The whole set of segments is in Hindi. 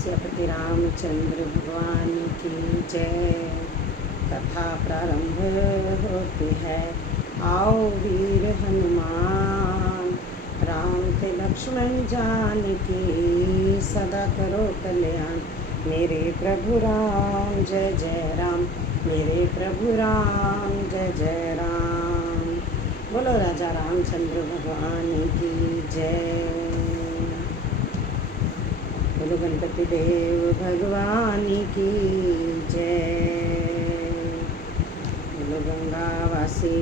सियापति रामचंद्र भगवान की जय। कथा प्रारंभ होती है। आओ वीर हनुमान, राम ते लक्ष्मण जानकी, सदा करो कल्याण मेरे प्रभु राम। जय जय राम मेरे प्रभु राम, जय जय राम। बोलो राजा रामचंद्र भगवान की जय। बोलो गणपति देव भगवान की जय। बोलो गंगावासी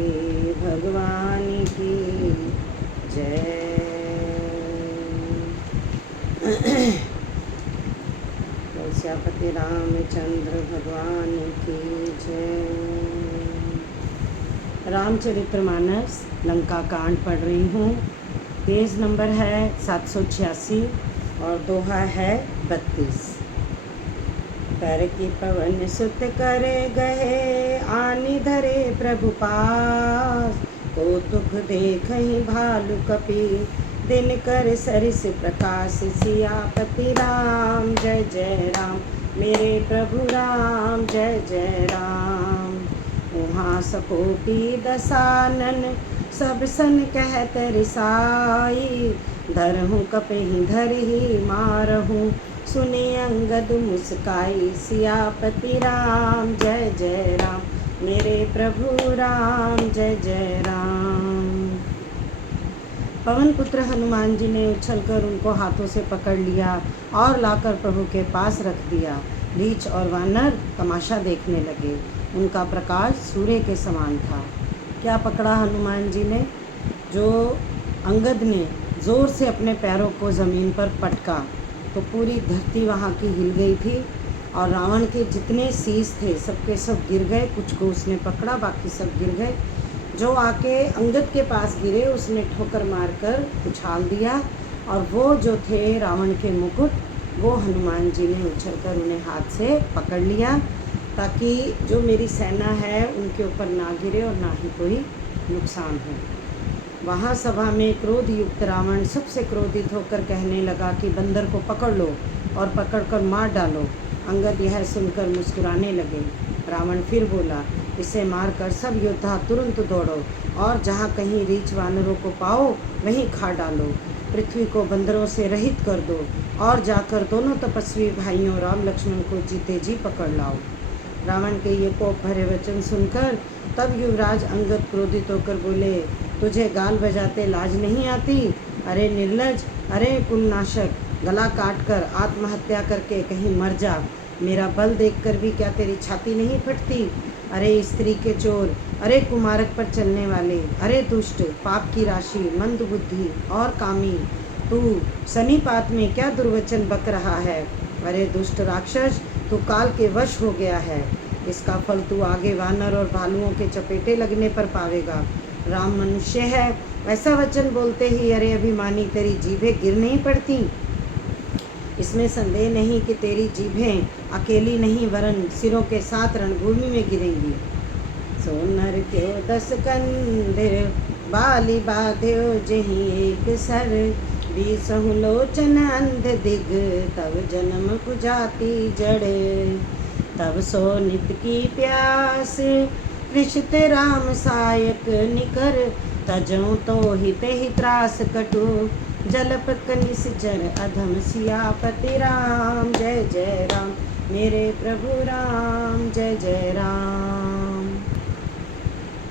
भगवान की जय। सियापति रामचंद्र भगवान की जय। रामचरितमानस लंका कांड पढ़ रही हूँ। पेज नंबर है 786 और दोहा है 32। कर की पवन सुत करे गए, आनि धरे प्रभु पास, को दुख देख ही भालु कपि, दिन कर सरिस प्रकाश। सियापति राम जय जय राम मेरे प्रभु राम, जय जय राम। वहाँ सकोपी दसानन, सब सन कहत रिसाई, धरहूँ कपहि धरहि मारहूँ, सुने अंगद मुस्काई। सियापति राम जय जय राम मेरे प्रभु राम, जय जय राम। पवन पुत्र हनुमान जी ने उछलकर उनको हाथों से पकड़ लिया और लाकर प्रभु के पास रख दिया। रीछ और वानर तमाशा देखने लगे। उनका प्रकाश सूर्य के समान था। क्या पकड़ा हनुमान जी ने? जो अंगद ने ज़ोर से अपने पैरों को ज़मीन पर पटका तो पूरी धरती वहाँ की हिल गई थी और रावण के जितने शीश थे सबके सब गिर गए। कुछ को उसने पकड़ा, बाकी सब गिर गए। जो आके अंगद के पास गिरे उसने ठोकर मारकर उछाल दिया और वो जो थे रावण के मुकुट, वो हनुमान जी ने उछलकर उन्हें हाथ से पकड़ लिया ताकि जो मेरी सेना है उनके ऊपर ना गिरे और ना ही कोई नुकसान हो। वहाँ सभा में क्रोध युक्त रावण सबसे क्रोधित होकर कहने लगा कि बंदर को पकड़ लो और पकड़कर मार डालो। अंगद यह सुनकर मुस्कुराने लगे। रावण फिर बोला, इसे मारकर सब योद्धा तुरंत दौड़ो और जहाँ कहीं रीछ वानरों को पाओ वहीं खा डालो। पृथ्वी को बंदरों से रहित कर दो और जाकर दोनों तपस्वी भाइयों राम लक्ष्मण को जीते जी पकड़ लाओ। रावण के ये कोप भरे वचन सुनकर तब युवराज अंगद क्रोधित होकर बोले, तुझे गाल बजाते लाज नहीं आती? अरे निर्लज, अरे कुलनाशक, गला काट कर आत्महत्या करके कहीं मर जा। मेरा बल देखकर भी क्या तेरी छाती नहीं फटती? अरे स्त्री के चोर, अरे कुमारक पर चलने वाले, अरे दुष्ट, पाप की राशि, मंद बुद्धि और कामी, तू सनीपात में क्या दुर्वचन बक रहा है? अरे दुष्ट राक्षस, तू काल के वश हो गया है। इसका फल तू आगे वानर और भालुओं के चपेटे लगने पर पावेगा। राम मनुष्य है, ऐसा वचन बोलते ही अरे अभिमानी तेरी जीभें गिर नहीं पड़ती? इसमें संदेह नहीं कि तेरी जीभें अकेली नहीं वरन सिरों के साथ रणभूमि में गिरेंगी। सोनर क्यों 10 कंधे, बाली बाध्यो जही एक सर, 20 लोचन अंध दिग, तब जन्म कुजाती जड़, तब सो नित की प्यास, कृषित राम सायक निकर, तजों तो हित ही त्रास कटु, जलपत निश्चर अधम। सियापति राम जय जय राम मेरे प्रभु राम, जय जय राम।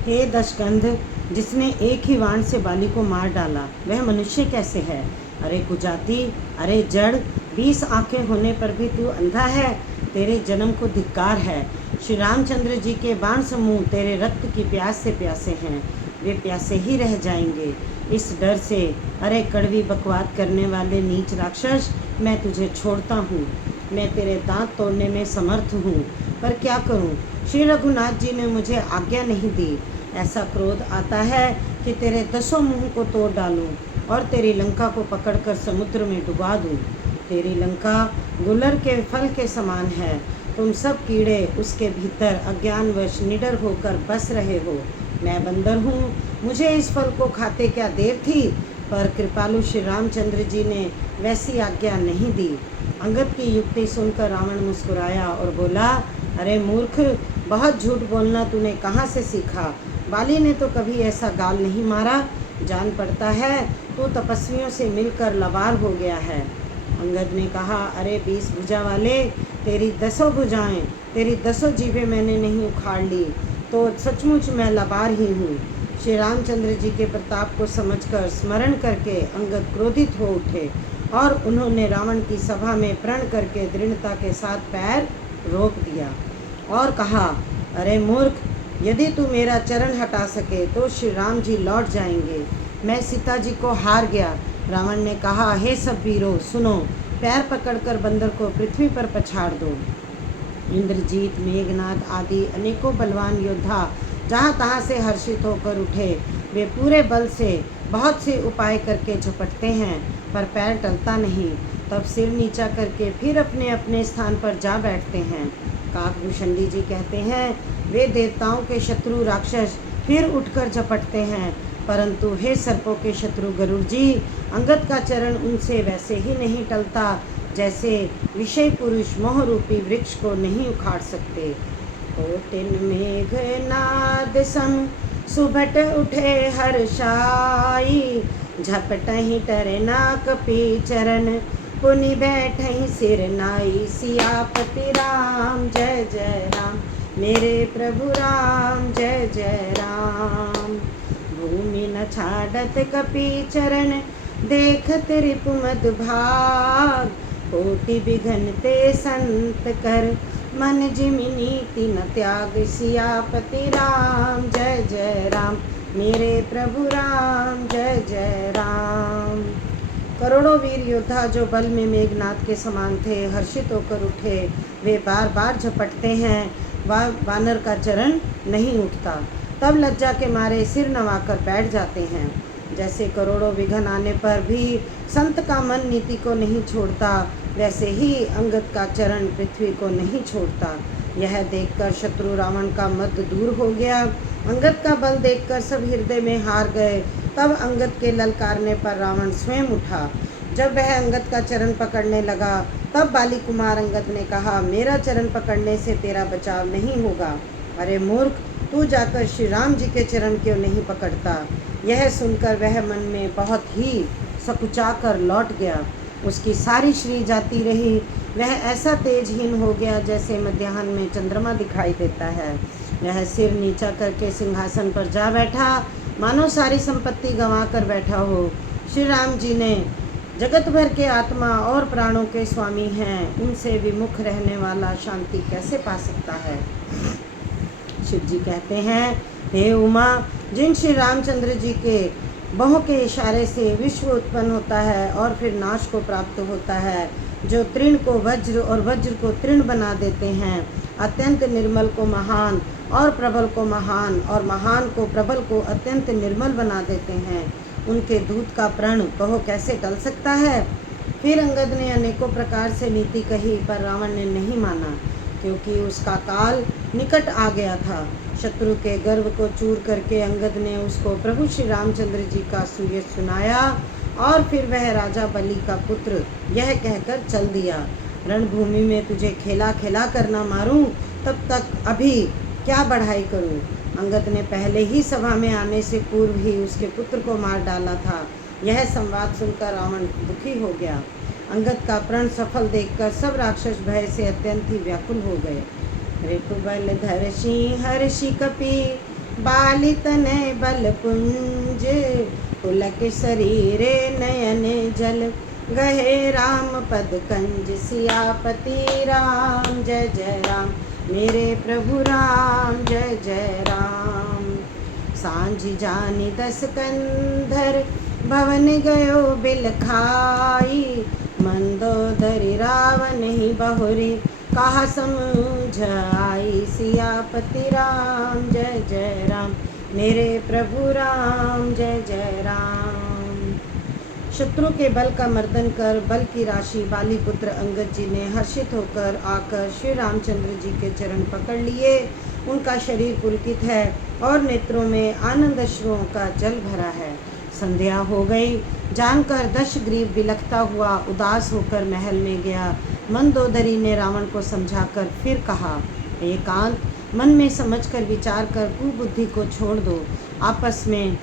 हे दशकंध, जिसने एक ही वाण से बाली को मार डाला वह मनुष्य कैसे है? अरे कुजाती, अरे जड़, 20 आंखें होने पर भी तू अंधा है। तेरे जन्म को धिक्कार है। श्री रामचंद्र जी के बाण समूह तेरे रक्त की प्यास से प्यासे हैं, वे प्यासे ही रह जाएंगे। इस डर से अरे कड़वी बकवाद करने वाले नीच राक्षस, मैं तुझे छोड़ता हूँ। मैं तेरे दांत तोड़ने में समर्थ हूँ, पर क्या करूँ? श्री रघुनाथ जी ने मुझे आज्ञा नहीं दी। ऐसा क्रोध आता है कि तेरे 10 मुँह को तोड़ डालूं और तेरी लंका को पकड़कर समुद्र में डुबा दूं। तेरी लंका गुलर के फल के समान है। तुम सब कीड़े उसके भीतर अज्ञानवश निडर होकर बस रहे हो। मैं बंदर हूँ, मुझे इस फल को खाते क्या देर थी, पर कृपालु श्री रामचंद्र जी ने वैसी आज्ञा नहीं दी। अंगद की युक्ति सुनकर रावण मुस्कुराया और बोला, अरे मूर्ख, बहुत झूठ बोलना तूने कहाँ से सीखा? बाली ने तो कभी ऐसा गाल नहीं मारा। जान पड़ता है तू तपस्वियों से मिलकर लबार हो गया है। अंगद ने कहा, अरे 20 भुजा वाले, तेरी 10 भुजाएं, तेरी 10 जीभें मैंने नहीं उखाड़ ली तो सचमुच मैं लबार ही हूँ। श्री रामचंद्र जी के प्रताप को समझकर स्मरण करके अंगद क्रोधित हो उठे और उन्होंने रावण की सभा में प्रण करके दृढ़ता के साथ पैर रोक दिया और कहा, अरे मूर्ख, यदि तू मेरा चरण हटा सके तो श्री राम जी लौट जाएंगे। मैं सीता जी को हार गया। रावण ने कहा, हे सब वीरों सुनो, पैर पकड़कर बंदर को पृथ्वी पर पछाड़ दो। इंद्रजीत, मेघनाथ आदि अनेकों बलवान योद्धा जहाँ तहाँ से हर्षित होकर उठे। वे पूरे बल से बहुत से उपाय करके झपटते हैं पर पैर टलता नहीं। तब सिर नीचा करके फिर अपने अपने स्थान पर जा बैठते हैं। काकभूषणी जी कहते हैं, वे देवताओं के शत्रु राक्षस फिर उठकर झपटते हैं, परंतु हे सर्पों के शत्रु गरुड़ जी, अंगद का चरण उनसे वैसे ही नहीं टलता जैसे विषय पुरुष मोह रूपी वृक्ष को नहीं उखाड़ सकते। कोटिन मेघनाद सम सुभट उठे हर्षाई, झपटहि टरना कपि चरण, पुनि बैठहि सिर नाई। सियापति राम जय जय राम, मेरे प्रभु राम जय जय राम। भूमि न छाड़त कपि चरण, देखत रिपु मद भाग। कोटि बिघनते संत कर, मन जिमि नीति न त्याग। सियापति राम जय जय राम, मेरे प्रभु राम जय जय राम। करोड़ों वीर योद्धा जो बल में मेघनाथ के समान थे हर्षित होकर उठे। वे बार बार झपटते हैं, वानर का चरण नहीं उठता। तब लज्जा के मारे सिर नवाकर बैठ जाते हैं। जैसे करोड़ों विघन आने पर भी संत का मन नीति को नहीं छोड़ता, वैसे ही अंगद का चरण पृथ्वी को नहीं छोड़ता। यह देखकर शत्रु रावण का मद दूर हो गया। अंगद का बल देखकर सब हृदय में हार गए। तब अंगद के ललकारने पर रावण स्वयं उठा। जब वह अंगद का चरण पकड़ने लगा तब बाली कुमार अंगद ने कहा, मेरा चरण पकड़ने से तेरा बचाव नहीं होगा। अरे मूर्ख, तू जाकर श्री राम जी के चरण क्यों नहीं पकड़ता? यह सुनकर वह मन में बहुत ही सकुचा कर लौट गया। उसकी सारी श्री जाती रही। वह ऐसा तेजहीन हो गया जैसे मध्याह्न में चंद्रमा दिखाई देता है। वह सिर नीचा करके सिंहासन पर जा बैठा, मानो सारी संपत्ति गंवा कर बैठा हो। श्री राम जी ने जगत भर के आत्मा और प्राणों के स्वामी हैं, उनसे विमुख रहने वाला शांति कैसे पा सकता है? शिव जी कहते हैं, हे उमा, जिन श्री रामचंद्र जी के बाहों के इशारे से विश्व उत्पन्न होता है और फिर नाश को प्राप्त होता है, जो तृण को वज्र और वज्र को तृण बना देते हैं, अत्यंत निर्मल को महान और प्रबल को महान और महान को प्रबल को अत्यंत निर्मल बना देते हैं, उनके दूत का प्रण कहो कैसे टल सकता है? फिर अंगद ने अनेकों प्रकार से नीति कही पर रावण ने नहीं माना, क्योंकि उसका काल निकट आ गया था। शत्रु के गर्व को चूर करके अंगद ने उसको प्रभु श्री रामचंद्र जी का सुयश सुनाया और फिर वह राजा बलि का पुत्र यह कहकर चल दिया, रणभूमि में तुझे खेला खेला कर न मारूं तब तक अभी क्या बढ़ाई करूं। अंगद ने पहले ही सभा में आने से पूर्व ही उसके पुत्र को मार डाला था। यह संवाद सुनकर रावण दुखी हो गया। अंगद का प्रण सफल देखकर सब राक्षस भय से अत्यंत ही व्याकुल हो गए। ऋतुबल धर्षि हर्षि कपि, बाली तनय बल पुंज। पुलक शरीरे नयन जल, गहे राम पद कंज। सियापति राम जय जय राम, मेरे प्रभु राम जय जय राम। सांझ जानी 10 कंधर, भवन गयो बिल खाई। मंदोदरी रावण ही बहुरी, कहा समझाई। सियापति राम जय जय राम, मेरे प्रभु राम जय जय राम। शत्रु के बल का मर्दन कर बल की राशि बाली पुत्र अंगद जी ने हर्षित होकर आकर श्री रामचंद्र जी के चरण पकड़ लिए। उनका शरीर पुलकित है और नेत्रों में आनंद अश्रुओं का जल भरा है। संध्या हो गई। जानकर दशग्रीव बिलखता हुआ उदास होकर महल में गया। मंदोदरी ने रावण को समझाकर फिर कहा, एकांत मन में समझकर विचार कर कुबुद्धि को छोड़ दो। आपस में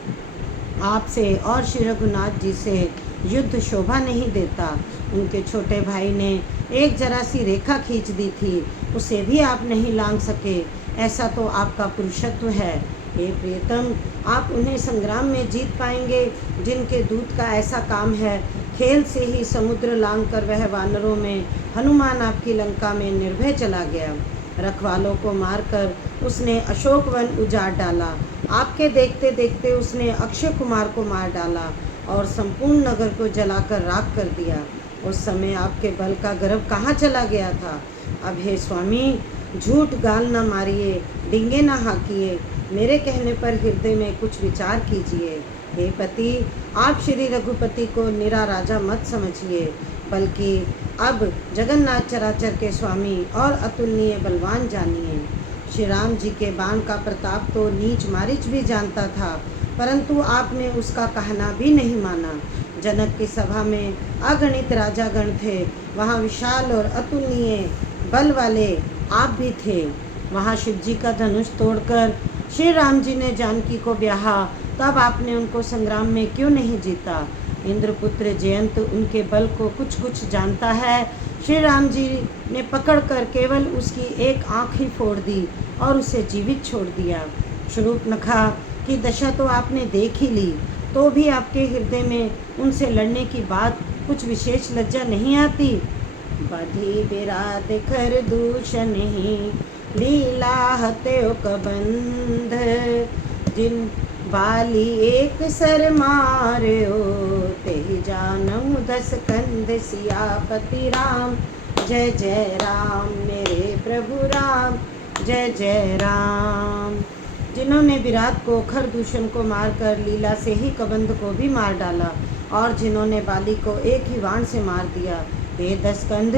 आपसे और श्री रघुनाथ जी से युद्ध शोभा नहीं देता। उनके छोटे भाई ने एक जरा सी रेखा खींच दी थी, उसे भी आप नहीं लांघ सके। ऐसा तो आपका पुरुषत्व है। हे प्रियतम, आप उन्हें संग्राम में जीत पाएंगे जिनके दूत का ऐसा काम है। खेल से ही समुद्र लांघकर वह वानरों में हनुमान आपकी लंका में निर्भय चला गया। रखवालों को मारकर उसने अशोक वन उजाड़ डाला। आपके देखते देखते उसने अक्षय कुमार को मार डाला और संपूर्ण नगर को जलाकर राख कर दिया। उस समय आपके बल का गर्व कहाँ चला गया था। अब हे स्वामी, झूठ गाल न मारिए, डिंगे न हाकिए, मेरे कहने पर हृदय में कुछ विचार कीजिए। हे पति, आप श्री रघुपति को निरा राजा मत समझिए, बल्कि अब जगन्नाथ चराचर के स्वामी और अतुलनीय बलवान जानिए। श्री राम जी के बाण का प्रताप तो नीच मारीच भी जानता था, परंतु आपने उसका कहना भी नहीं माना। जनक की सभा में अगणित राजागण थे, वहाँ विशाल और अतुलनीय बल वाले आप भी थे। वहाँ शिव जी का धनुष तोड़कर श्री राम जी ने जानकी को ब्याहा, तब आपने उनको संग्राम में क्यों नहीं जीता। इंद्रपुत्र जयंत उनके बल को कुछ कुछ जानता है। श्री राम जी ने पकड़कर केवल उसकी एक आँख ही फोड़ दी और उसे जीवित छोड़ दिया। शूर्पणखा की दशा तो आपने देख ही ली, तो भी आपके हृदय में उनसे लड़ने की बात कुछ विशेष लज्जा नहीं आती। बधी बिराद कर दूषण ही लीला हत्यो कबंध, जिन बाली एक सर मार्यो, तेहि जानऊ 10 कंध सियापति राम। जय जय राम मेरे प्रभु राम, जय जय राम। जिन्होंने विराट को खरदूषण को मारकर लीला से ही कबंध को भी मार डाला, और जिन्होंने बाली को एक ही बाण से मार दिया। हे 10 कंध,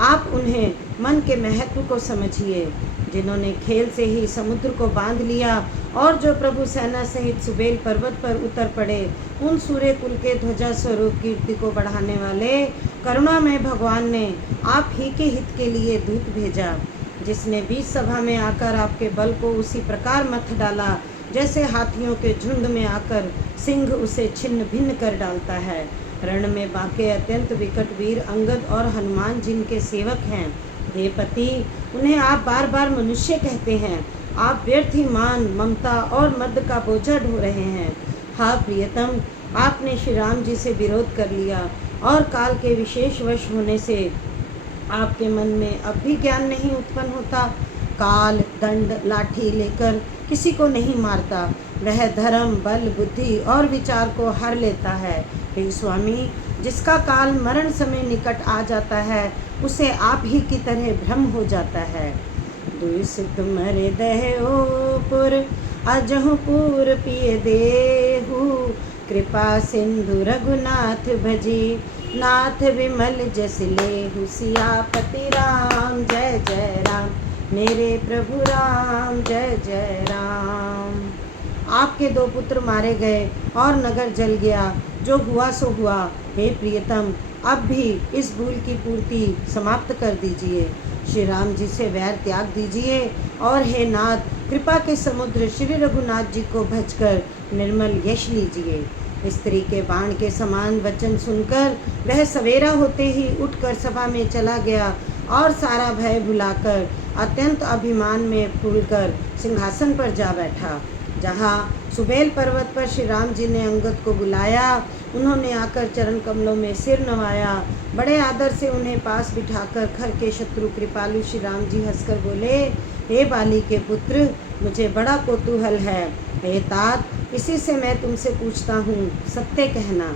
आप उन्हें मन के महत्व को समझिए। जिन्होंने खेल से ही समुद्र को बांध लिया और जो प्रभु सेना सहित सुबेल पर्वत पर उतर पड़े, उन सूर्य कुल के ध्वजा स्वरूप कीर्ति को बढ़ाने वाले करुणामय भगवान ने आप ही के हित के लिए दूत भेजा, जिसने बीच सभा में आकर आपके बल को उसी प्रकार मथ डाला जैसे हाथियों के झुंड में आकर सिंह उसे छिन्न भिन्न कर डालता है। रण में बाके अत्यंत विकट वीर अंगद और हनुमान जिनके सेवक हैं। हे पति, उन्हें आप बार बार मनुष्य कहते हैं। आप व्यर्थ ही मान, ममता और मद का बोझा ढो रहे हैं। हाँ प्रियतम, आपने श्री राम जी से विरोध कर लिया और काल के विशेष वश होने से आपके मन में अब भी ज्ञान नहीं उत्पन्न होता। काल दंड लाठी लेकर किसी को नहीं मारता, वह धर्म बल बुद्धि और विचार को हर लेता है। हे स्वामी, जिसका काल मरण समय निकट आ जाता है, उसे आप ही की तरह भ्रम हो जाता है। दुष्ट मरे दह्योपुर अजहु पूर पिय देहु, कृपा सिंधु रघुनाथ भजी, नाथ विमल जस लेहु सियापति राम। जय जय राम मेरे प्रभु राम, जय जय राम। आपके 2 पुत्र मारे गए और नगर जल गया, जो हुआ सो हुआ। हे प्रियतम, अब भी इस भूल की पूर्ति समाप्त कर दीजिए। श्री राम जी से वैर त्याग दीजिए और हे नाथ, कृपा के समुद्र श्री रघुनाथ जी को भजकर निर्मल यश लीजिए। स्त्री के बाण के समान वचन सुनकर वह सवेरा होते ही उठकर सभा में चला गया और सारा भय भुलाकर अत्यंत अभिमान में फूलकर सिंहासन पर जा बैठा। जहाँ सुबेल पर्वत पर श्री राम जी ने अंगद को बुलाया, उन्होंने आकर चरण कमलों में सिर नवाया। बड़े आदर से उन्हें पास बिठाकर खर के शत्रु कृपालु श्री राम जी हंसकर बोले, हे बाली के पुत्र, मुझे बड़ा कौतूहल है। हे तात, इसी से मैं तुमसे पूछता हूँ, सत्य कहना।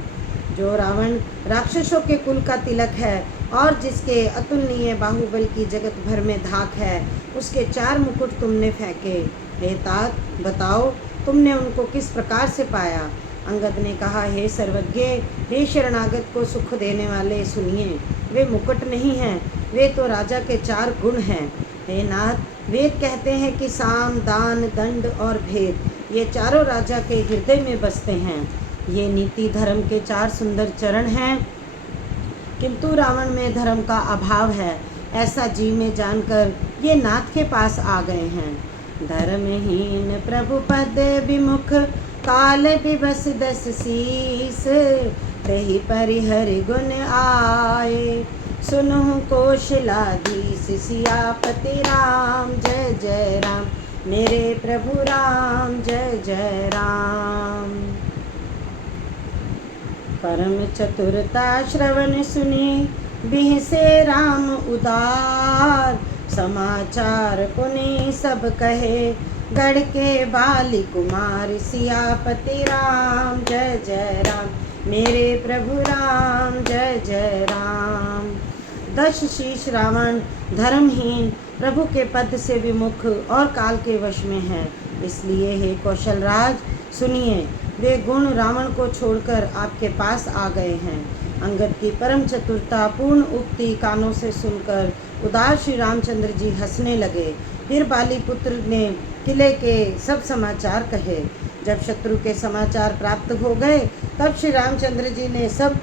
जो रावण राक्षसों के कुल का तिलक है और जिसके अतुलनीय बाहुबल की जगत भर में धाक है, उसके 4 मुकुट तुमने फेंके। हे तात, बताओ तुमने उनको किस प्रकार से पाया। अंगद ने कहा, हे सर्वज्ञ, हे शरणागत को सुख देने वाले, सुनिए। वे मुकुट नहीं हैं, वे तो राजा के 4 गुण हैं। हे नाथ, वेद कहते हैं कि साम दान दंड और भेद, ये चारों राजा के हृदय में बसते हैं। ये नीति धर्म के 4 सुंदर चरण हैं, किंतु रावण में धर्म का अभाव है, ऐसा जी में जानकर ये नाथ के पास आ गए हैं। धर्महीन प्रभु पद विमुख, काल विबस 10 शीस, तही परिहर गुण आए, सुनहु कौशलाधीश, सियापति राम जय जय राम, मेरे प्रभु राम जय जय राम। परम चतुरता श्रवण सुनी, बिहसे राम उदार, समाचार पुनि सब कहे, गढ़ के बाली कुमार, सियापति राम जय जय राम, मेरे प्रभु राम जय जय राम। 10 शीश रावण धर्महीन, प्रभु के पद से विमुख और काल के वश में है, इसलिए हे कौशलराज सुनिए, वे गुण रावण को छोड़कर आपके पास आ गए हैं। अंगद की परम चतुरता पूर्ण उक्ति कानों से सुनकर उदार श्री रामचंद्र जी हंसने लगे। फिर बाली पुत्र ने किले के सब समाचार कहे। जब शत्रु के समाचार प्राप्त हो गए, तब श्री रामचंद्र जी ने सब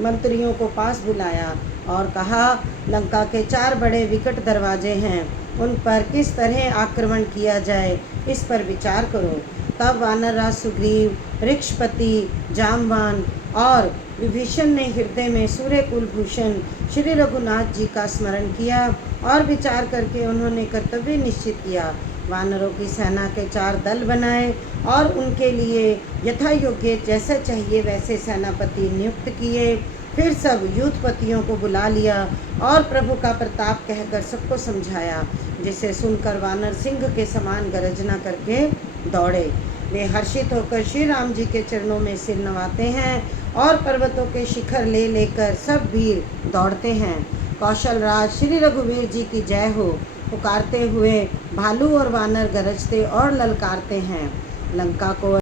मंत्रियों को पास बुलाया और कहा, लंका के 4 बड़े विकट दरवाजे हैं, उन पर किस तरह आक्रमण किया जाए, इस पर विचार करो। तब वानरराज सुग्रीव, ऋक्षपति, जामवान और विभीषण ने हृदय में सूर्य कुलभूषण श्री रघुनाथ जी का स्मरण किया और विचार करके उन्होंने कर्तव्य निश्चित किया। वानरों की सेना के 4 दल बनाए और उनके लिए यथा योग्य जैसे चाहिए वैसे सेनापति नियुक्त किए। फिर सब युद्धपतियों को बुला लिया और प्रभु का प्रताप कहकर सबको समझाया, जिसे सुनकर वानर सिंह के समान गर्जना करके दौड़े। वे हर्षित होकर श्री राम जी के चरणों में सिर नवाते हैं और पर्वतों के शिखर ले लेकर सब वीर दौड़ते हैं। कौशलराज श्री रघुवीर जी की जय हो पुकारते हुए भालू और वानर गरजते और ललकारते हैं। लंका को